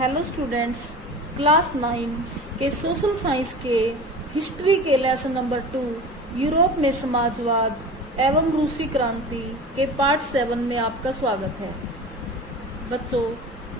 Hello students, class 9 के social science के history के लेसन नंबर 2 यूरोप में समाजवाद एवं रूसी क्रांति के पार्ट 7 में आपका स्वागत है। बच्चों,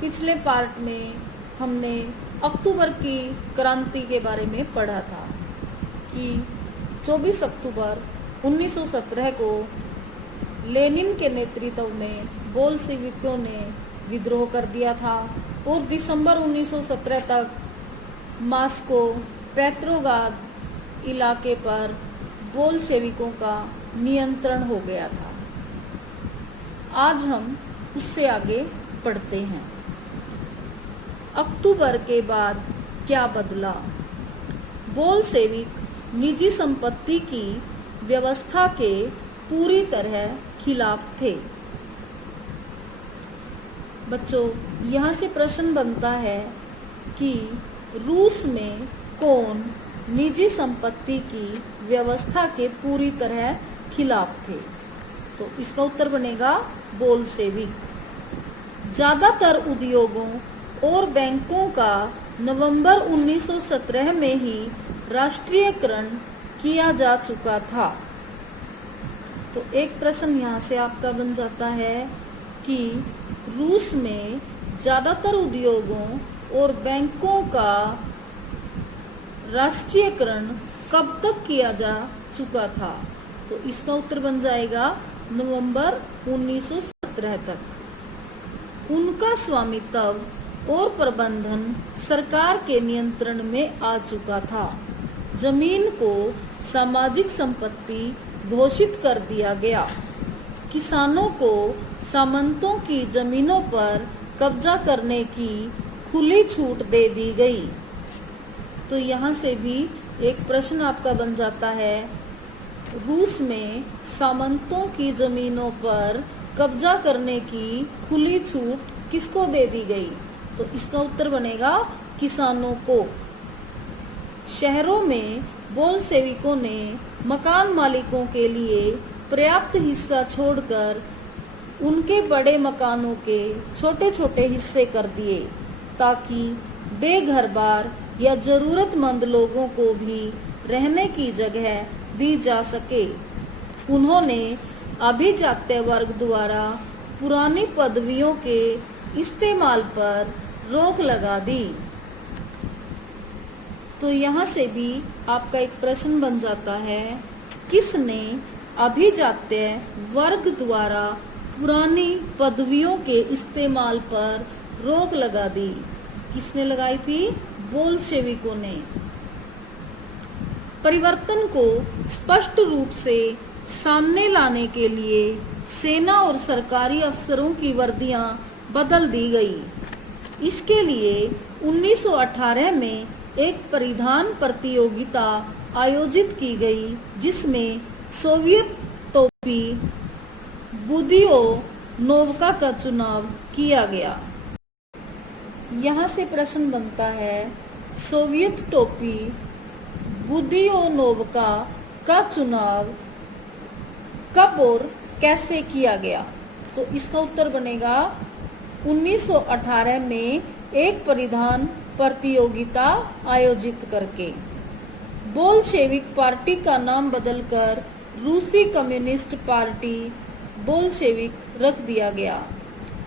पिछले पार्ट में हमने अक्टूबर की क्रांति के बारे में पढ़ा था कि 24 अक्टूबर 1917 को लेनिन के नेतृत्व में बोल्शेविकों ने विद्रोह कर दिया था और दिसंबर 1917 तक मॉस्को पेट्रोग्राद इलाके पर बोल्शेविकों का नियंत्रण हो गया था। आज हम उससे आगे पढ़ते हैं। अक्टूबर के बाद क्या बदला? बोल्शेविक निजी संपत्ति की व्यवस्था के पूरी तरह खिलाफ थे। बच्चों, यहाँ से प्रश्न बनता है कि रूस में कौन निजी संपत्ति की व्यवस्था के पूरी तरह खिलाफ थे? तो इसका उत्तर बनेगा बोल्शेविक। ज्यादातर उद्योगों और बैंकों का नवंबर 1917 में ही राष्ट्रीयकरण किया जा चुका था। तो एक प्रश्न यहाँ से आपका बन जाता है कि रूस में ज्यादातर उद्योगों और बैंकों का राष्ट्रीयकरण कब तक किया जा चुका था? तो इसका उत्तर बन जाएगा नवंबर 1917 तक। उनका स्वामित्व और प्रबंधन सरकार के नियंत्रण में आ चुका था। जमीन को सामाजिक संपत्ति घोषित कर दिया गया। किसानों को सामंतों की जमीनों पर कब्जा करने की खुली छूट दे दी गई। तो यहाँ से भी एक प्रश्न आपका बन जाता है, रूस में सामंतों की जमीनों पर कब्जा करने की खुली छूट किसको दे दी गई? तो इसका उत्तर बनेगा किसानों को। शहरों में बोल्शेविकों ने मकान मालिकों के लिए पर्याप्त हिस्सा छोड़कर उनके बड़े मकानों के छोटे छोटे हिस्से कर दिए ताकि बेघर-बार या जरूरतमंद लोगों को भी रहने की जगह दी जा सके। उन्होंने अभिजात्य वर्ग द्वारा पुरानी पदवियों के इस्तेमाल पर रोक लगा दी। तो यहाँ से भी आपका एक प्रश्न बन जाता है, किसने अभिजात्य वर्ग द्वारा पुरानी पदवियों के इस्तेमाल पर रोक लगा दी? किसने लगाई थी? बोल्शेविकों ने। परिवर्तन को स्पष्ट रूप से सामने लाने के लिए सेना और सरकारी अफसरों की वर्दियां बदल दी गई। इसके लिए 1918 में एक परिधान प्रतियोगिता आयोजित की गई जिसमें सोवियत टोपी बुदियोनोवका का चुनाव किया गया। यहाँ से प्रश्न बनता है, सोवियत टोपी बुदियोनोवका का चुनाव कब और कैसे किया गया? तो इसका उत्तर बनेगा 1918 में एक परिधान प्रतियोगिता आयोजित करके। बोल्शेविक पार्टी का नाम बदलकर रूसी कम्युनिस्ट पार्टी बोल्शेविक रख दिया गया।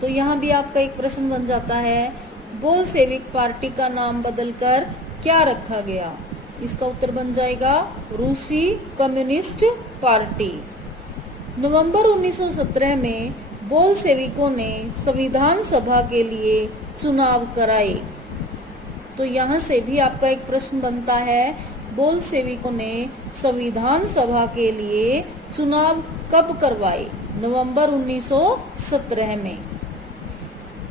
तो यहाँ भी आपका एक प्रश्न बन जाता है, बोल्शेविक पार्टी का नाम बदलकर क्या रखा गया? इसका उत्तर बन जाएगा रूसी कम्युनिस्ट पार्टी। नवंबर 1917 में बोल्शेविकों ने संविधान सभा के लिए चुनाव कराए। तो यहाँ से भी आपका एक प्रश्न बनता है, बोल्शेविकों ने संविधान सभा के लिए चुनाव कब करवाए? नवंबर 1917 में।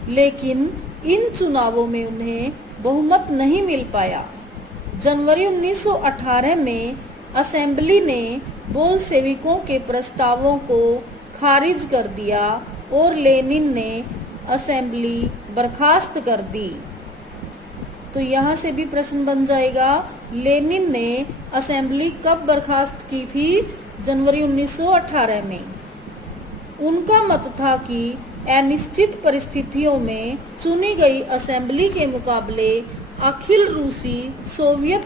लेकिन इन चुनावों में उन्हें बहुमत नहीं मिल पाया। जनवरी 1918 में असेंबली ने बोल्शेविकों के प्रस्तावों को खारिज कर दिया और लेनिन ने असेंबली बर्खास्त कर दी। तो यहाँ से भी प्रश्न बन जाएगा, लेनिन ने असेंबली कब बर्खास्त की थी? जनवरी 1918 में। उनका मत था कि अनिश्चित परिस्थितियों में चुनी गई असेंबली के मुकाबले अखिल रूसी सोवियत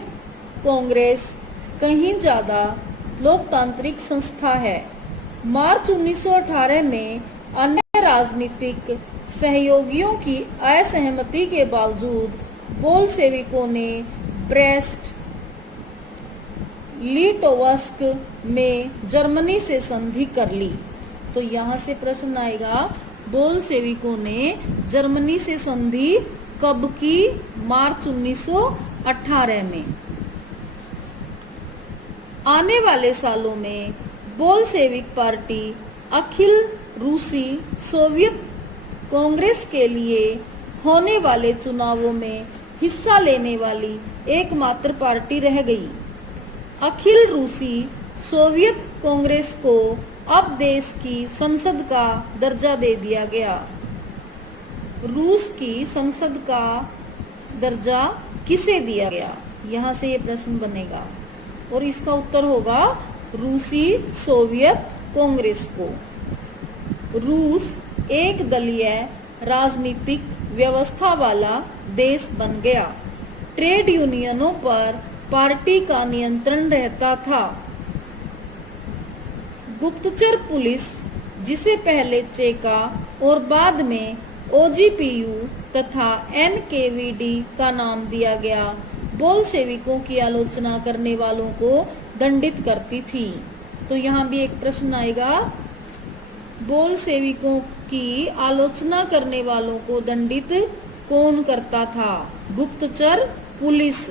कांग्रेस कहीं ज़्यादा लोकतांत्रिक संस्था है। मार्च 1918 में अन्य राजनीतिक सहयोगियों की असहमति के बावजूद बोल्शेविकों ने ब्रेस्ट लिटोवस्क में जर्मनी से संधि कर ली। तो यहाँ से प्रश्न आएगा, बोल्शेविकों ने जर्मनी से संधि कब की? मार्च 1918 में। आने वाले सालों में बोल्शेविक पार्टी अखिल रूसी सोवियत कांग्रेस के लिए होने वाले चुनावों में हिस्सा लेने वाली एकमात्र पार्टी रह गई। अखिल रूसी सोवियत कांग्रेस को अब देश की संसद का दर्जा दे दिया गया। रूस की संसद का दर्जा किसे दिया गया? यहाँ से ये प्रश्न बनेगा और इसका उत्तर होगा रूसी सोवियत कांग्रेस को। रूस एक दलीय राजनीतिक व्यवस्था वाला देश बन गया। ट्रेड यूनियनों पर पार्टी का नियंत्रण रहता था। गुप्तचर पुलिस, जिसे पहले चेका और बाद में ओजीपीयू तथा एनकेवीडी का नाम दिया गया, बोल्शेविकों की आलोचना करने वालों को दंडित करती थी। तो यहाँ भी एक प्रश्न आएगा, बोल्शेविकों की आलोचना करने वालों को दंडित कौन करता था? गुप्तचर पुलिस।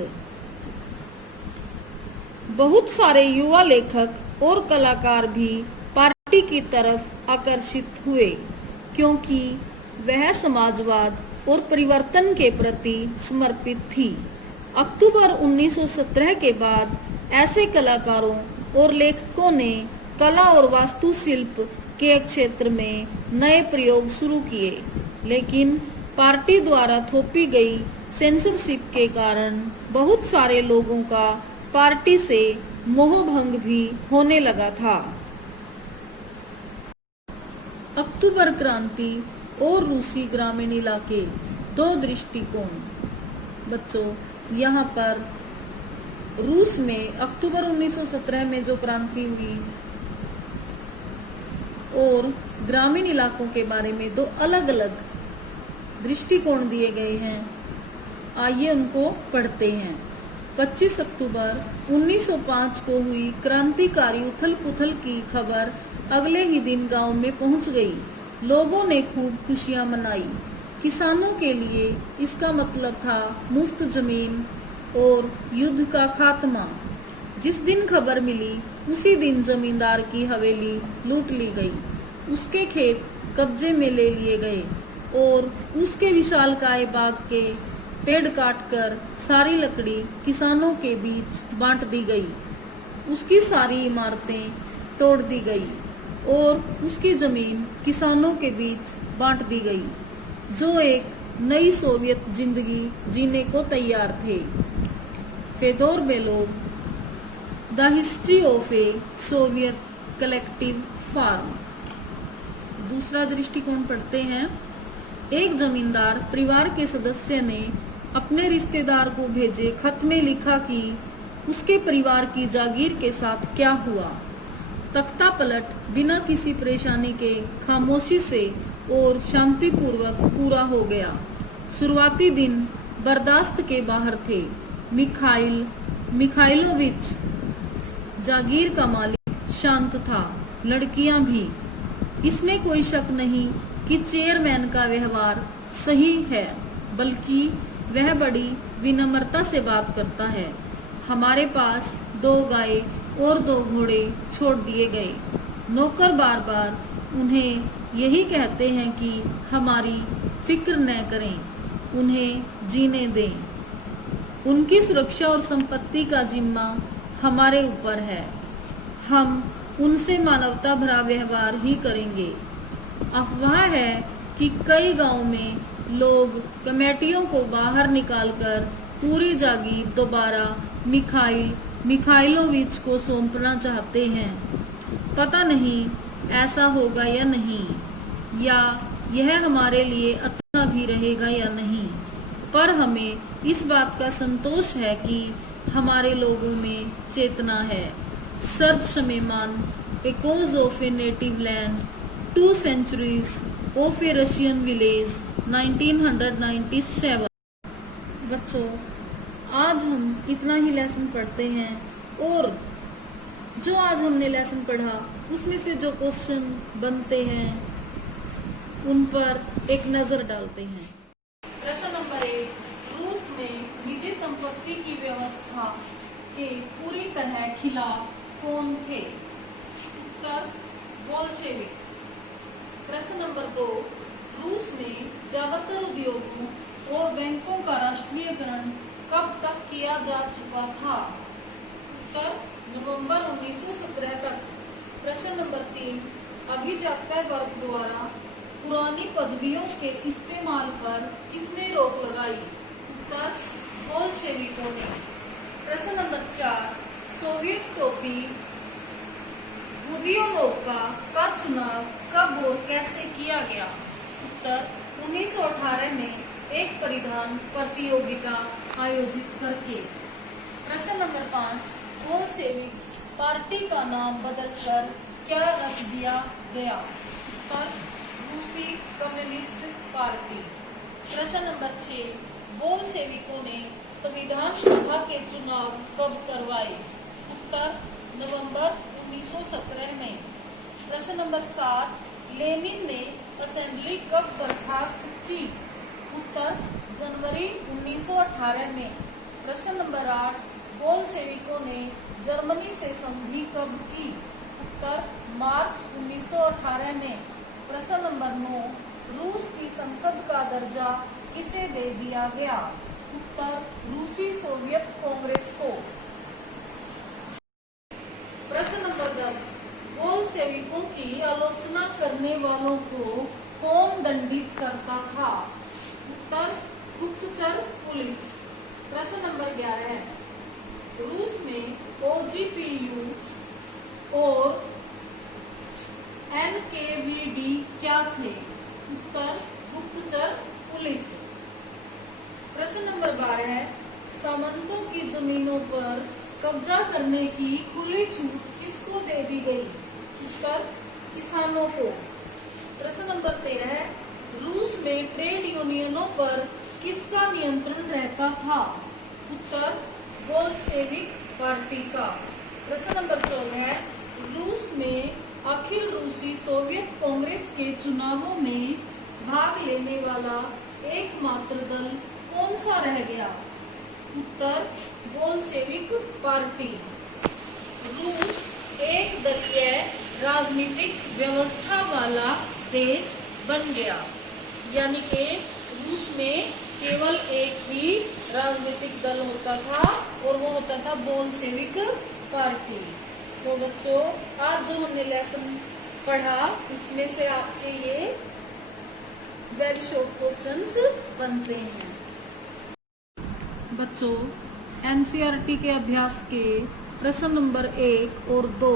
बहुत सारे युवा लेखक और कलाकार भी पार्टी की तरफ आकर्षित हुए, क्योंकि वह समाजवाद और परिवर्तन के प्रति समर्पित थी। अक्टूबर 1917 के बाद ऐसे कलाकारों और लेखकों ने कला और वास्तुशिल्प के क्षेत्र में नए प्रयोग शुरू किए, लेकिन पार्टी द्वारा थोपी गई सेंसरशिप के कारण बहुत सारे लोगों का पार्टी से मोहभंग भी होने लगा था। अक्टूबर क्रांति और रूसी ग्रामीण इलाके, दो दृष्टिकोण। बच्चों, यहाँ पर रूस में अक्टूबर 1917 में जो क्रांति हुई और ग्रामीण इलाकों के बारे में दो अलग अलग दृष्टिकोण दिए गए हैं। आइए उनको पढ़ते हैं। 25 अक्टूबर 1905 को हुई क्रांतिकारी उथल पुथल की खबर अगले ही दिन गांव में पहुंच गई। लोगों ने खूब खुशियां मनाई। किसानों के लिए इसका मतलब था मुफ्त जमीन और युद्ध का खात्मा। जिस दिन खबर मिली उसी दिन जमींदार की हवेली लूट ली गई, उसके खेत कब्जे में ले लिए गए और उसके विशालकाय बाग के पेड़ काटकर सारी लकड़ी किसानों के बीच बांट दी गई। उसकी सारी इमारतें तोड़ दी गई और उसकी जमीन किसानों के बीच बांट दी गई, जो एक नई सोवियत जिंदगी जीने को तैयार थे। Fedor Belov, the history of a Soviet collective farm. दूसरा दृष्टिकोण पढ़ते हैं। एक जमींदार परिवार के सदस्य ने अपने रिश्तेदार को भेजे खत में लिखा कि उसके परिवार की जागीर के साथ क्या हुआ। तख्ता पलट बिना किसी परेशानी के खामोशी से और शांतिपूर्वक पूरा हो गया। शुरुआती दिन बर्दाश्त के बाहर थे। मिखाइलोविच जागीर का मालिक शांत था, लड़कियां भी। इसमें कोई शक नहीं कि चेयरमैन का व्यवहार सही है, बल्कि वह बड़ी विनम्रता से बात करता है। हमारे पास 2 गाय और 2 घोड़े छोड़ दिए गए। नौकर बार बार उन्हें यही कहते हैं कि हमारी फिक्र न करें, उन्हें जीने दें। उनकी सुरक्षा और संपत्ति का जिम्मा हमारे ऊपर है। हम उनसे मानवता भरा व्यवहार ही करेंगे। अफवाह है कि कई गांवों में लोग कमेटियों को बाहर निकालकर पूरी जागीर दोबारा मिखाइलोविच को सौंपना चाहते हैं। पता नहीं ऐसा होगा या नहीं, या यह हमारे लिए अच्छा भी रहेगा या नहीं, पर हमें इस बात का संतोष है कि हमारे लोगों में चेतना है। Serge Schmemann, echoes of a native land, 2 centuries of a Russian village, 1997। बच्चों, आज हम इतना ही लेसन पढ़ते हैं और जो आज हमने लेसन पढ़ा उसमें से जो क्वेश्चन बनते हैं उन पर एक नजर डालते हैं। प्रश्न नंबर 1, रूस में निजी संपत्ति की व्यवस्था के पूरी तरह खिलाफ कौन थे? उत्तर बोल्शेविक। प्रश्न नंबर 2, रूस में ज्यादातर उद्योगों और बैंकों का राष्ट्रीयकरण कब तक किया जा चुका था? उत्तर नवंबर 1917 तक। प्रश्न नंबर 3, अभिजात्य वर्ग द्वारा पुरानी पदवियों के इस्तेमाल पर किसने रोक लगाई? उत्तर बोल्शेविकों ने। प्रश्न नंबर 4, सोवियत टोपी बुदियोनोव्का का चुनाव कब और कैसे किया गया? उत्तर 1918 में एक परिधान प्रतियोगिता आयोजित करके। प्रश्न नंबर 5, बोल्शेविक पार्टी का नाम बदलकर क्या रख दिया गया? उत्तर रूसी कम्युनिस्ट पार्टी। प्रश्न नंबर 6, बोल्शेविकों ने संविधान सभा के चुनाव कब करवाए? उत्तर नवंबर 1917 में। प्रश्न नंबर 7, लेनिन ने असेंबली कब बर्खास्त की? उत्तर जनवरी 1918 में। प्रश्न नंबर 8, बोल्शेविकों ने जर्मनी से संधि कब की? उत्तर मार्च 1918 में। प्रश्न नंबर 9, रूस की संसद का दर्जा किसे दे दिया गया? उत्तर रूसी सोवियत कांग्रेस को। प्रश्न नंबर 10, बोल्शेविकों की आलोचना करने वालों को कौन दंडित करता था? उत्तर गुप्तचर पुलिस। प्रश्न नंबर 11, रूस में OGPU और NKVD क्या थे? उत्तर गुप्तचर पुलिस। प्रश्न नंबर 12, सामंतों की जमीनों पर कब्जा करने की खुली छूट किसको दे दी गई? उत्तर किसानों को। प्रश्न नंबर 13, रूस में ट्रेड यूनियनों पर किसका नियंत्रण रहता था? उत्तर बोल्शेविक पार्टी का। प्रश्न नंबर 14, रूस में अखिल रूसी सोवियत कांग्रेस के चुनावों में भाग लेने वाला एकमात्र दल कौन सा रह गया? उत्तर बोल्शेविक पार्टी। रूस एक दलीय राजनीतिक व्यवस्था वाला देश बन गया, यानी कि रूस में केवल एक ही राजनीतिक दल होता था और वो होता था बोल्शेविक पार्टी। तो बच्चों, आज जो हमने लेसन पढ़ा उसमें से आपके ये वेरी शॉर्ट क्वेश्चंस बनते हैं। बच्चों, एनसीईआरटी के अभ्यास के प्रश्न नंबर 1 और 2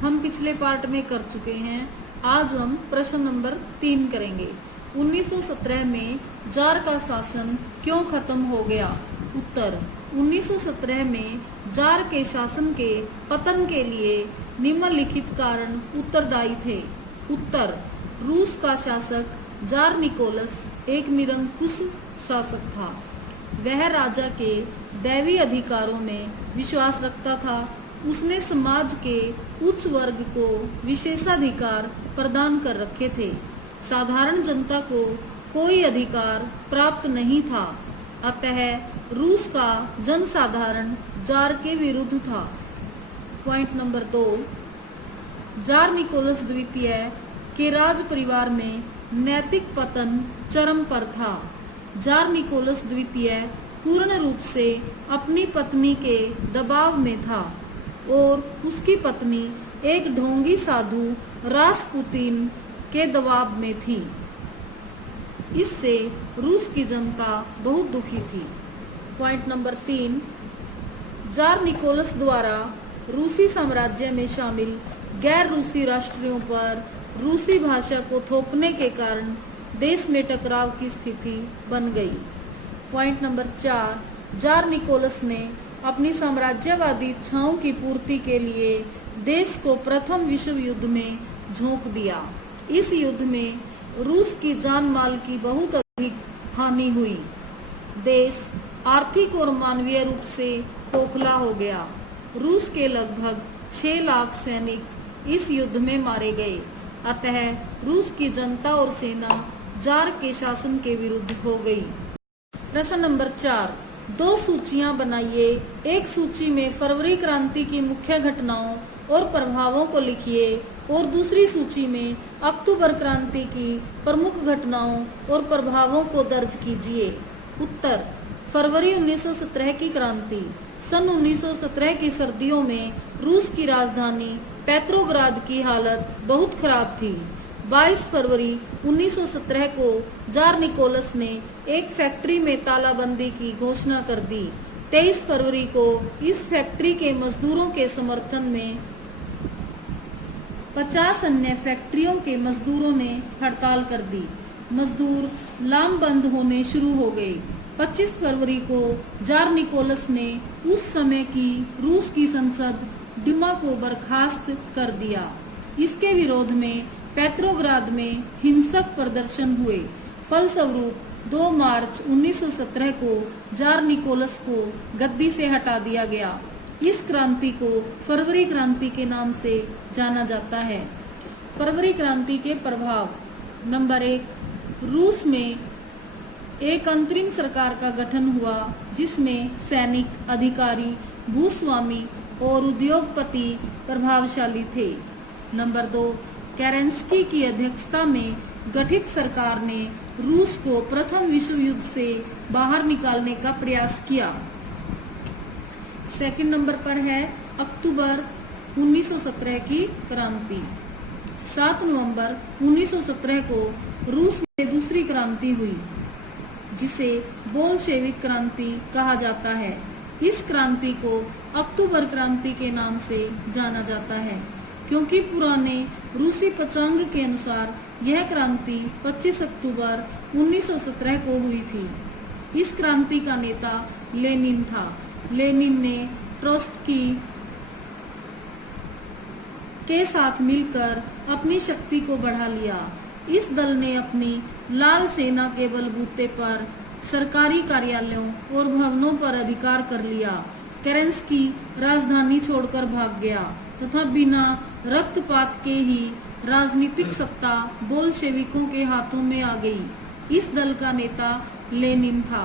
हम पिछले पार्ट में कर चुके हैं। आज हम प्रश्न नंबर 3 करेंगे। 1917 में जार का शासन क्यों खत्म हो गया? उत्तर 1917 में जार के शासन के पतन के लिए निम्नलिखित कारण उत्तरदायी थे। उत्तर, रूस का शासक जार निकोलस एक निरंकुश शासक था। वह राजा के दैवी अधिकारों में विश्वास रखता था। उसने समाज के उच्च वर्ग को विशेषाधिकार प्रदान कर रखे थे। साधारण जनता को कोई अधिकार प्राप्त नहीं था। अतः रूस का जनसाधारण जार के विरुद्ध था। पॉइंट नंबर 2, जार निकोलस द्वितीय के राज परिवार में नैतिक पतन चरम पर था। जार निकोलस द्वितीय पूर्ण रूप से अपनी पत्नी के दबाव में था और उसकी पत्नी एक ढोंगी साधु रासपुतीन के दबाव में थी। इससे रूस की जनता बहुत दुखी थी। पॉइंट नंबर 3, जार निकोलस द्वारा रूसी साम्राज्य में शामिल गैर रूसी राष्ट्रों पर रूसी भाषा को थोपने के कारण देश में टकराव की स्थिति बन गई। पॉइंट नंबर 4, जार निकोलस ने अपनी साम्राज्यवादी इच्छाओं की पूर्ति के लिए देश को प्रथम विश्व युद्ध में झोंक दिया। इस युद्ध में रूस की जान माल की बहुत अधिक हानि हुई। देश आर्थिक और मानवीय रूप से खोखला हो गया। रूस के लगभग 6 लाख सैनिक इस युद्ध में मारे गए। अतः रूस की जनता और सेना जार के शासन के विरुद्ध हो गई। प्रश्न नंबर 4, 2 सूचियां बनाइए। एक सूची में फरवरी क्रांति की मुख्य घटनाओं और प्रभावों को लिखिए और दूसरी सूची में अक्टूबर क्रांति की प्रमुख घटनाओं और प्रभावों को दर्ज कीजिए। उत्तर, फरवरी 1917 की क्रांति। सन 1917 की सर्दियों में रूस की राजधानी पेट्रोग्राद की हालत बहुत खराब थी। 22 फरवरी 1917 को जार निकोलस ने एक फैक्ट्री में तालाबंदी की घोषणा कर दी। 23 फरवरी को इस फैक्ट्री के मजदूरों के समर्थन में 50 अन्य फैक्ट्रियों के मजदूरों ने हड़ताल कर दी। मजदूर लामबंद होने शुरू हो गए। 25 फरवरी को जार निकोलस ने उस समय की रूस की संसद डुमा को बर्खास्त कर दिया। इसके विरोध में पेट्रोग्राद में हिंसक प्रदर्शन हुए। फलस्वरूप 2 मार्च 1917 को जार निकोलस को गद्दी से हटा दिया गया। इस क्रांति को फरवरी क्रांति के नाम से जाना जाता है। फरवरी क्रांति के प्रभाव। नंबर 1, रूस में एक अंतरिम सरकार का गठन हुआ जिसमें सैनिक, अधिकारी, भूस्वामी और उद्योगपति प्रभावशाली थे। नंबर 2, केरेंस्की की अध्यक्षता में गठित सरकार ने रूस को प्रथम विश्व युद्ध से बाहर निकालने का प्रयास किया। सेकंड नंबर पर है अक्टूबर 1917 की क्रांति। 7 नवंबर 1917 को रूस में दूसरी क्रांति हुई जिसे बोल्शेविक क्रांति कहा जाता है। इस क्रांति को अक्टूबर क्रांति के नाम से जाना जाता है क्योंकि पुराने रूसी पंचांग के अनुसार यह क्रांति 25 अक्टूबर 1917 को हुई थी। इस क्रांति का नेता लेनिन था। लेनिन ने ट्रोट्स्की के साथ मिलकर अपनी शक्ति को बढ़ा लिया। इस दल ने अपनी लाल सेना के बलबूते पर सरकारी कार्यालयों और भवनों पर अधिकार कर लिया। केरेंस्की राजधानी छोड़कर भाग गया तथा बिना रक्तपात के ही राजनीतिक सत्ता बोल्शेविकों के हाथों में आ गई। इस दल का नेता लेनिन था।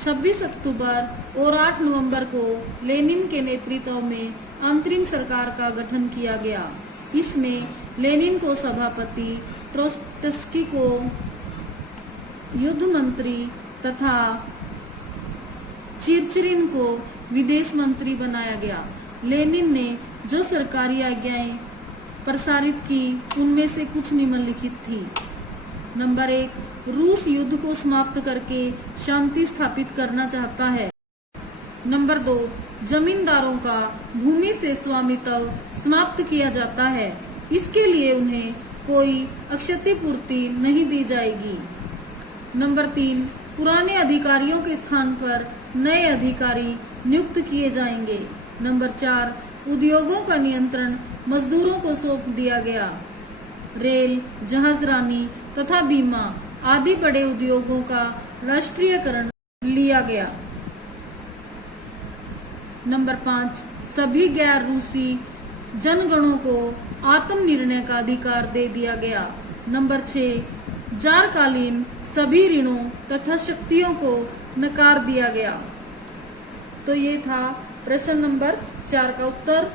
26 अक्टूबर और 8 नवंबर को लेनिन के नेतृत्व में अंतरिम सरकार का गठन किया गया। इसमें लेनिन को सभापति, ट्रोट्स्की को युद्ध मंत्री तथा चिरचिरिन को विदेश मंत्री बनाया गया। लेनिन ने जो सरकारी आज्ञाएं प्रसारित की उनमें से कुछ निम्नलिखित थी। नंबर 1, रूस युद्ध को समाप्त करके शांति स्थापित करना चाहता है। नंबर 2, जमींदारों का भूमि से स्वामित्व समाप्त किया जाता है। इसके लिए उन्हें कोई क्षतिपूर्ति नहीं दी जाएगी। नंबर 3, पुराने अधिकारियों के स्थान पर नए अधिकारी नियुक्त किए जाएंगे। नंबर 4, उद्योगों का नियंत्रण मजदूरों को सौंप दिया गया। रेल, जहाजरानी तथा बीमा आदि बड़े उद्योगों का राष्ट्रीयकरण लिया गया। नंबर 5, सभी गैर रूसी जनगणों को आत्मनिर्णय का अधिकार दे दिया गया। नंबर 6, जारकालीन सभी ऋणों तथा शक्तियों को नकार दिया गया। तो ये था प्रश्न नंबर 4 का उत्तर।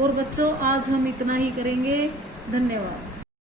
और बच्चों आज हम इतना ही करेंगे। धन्यवाद।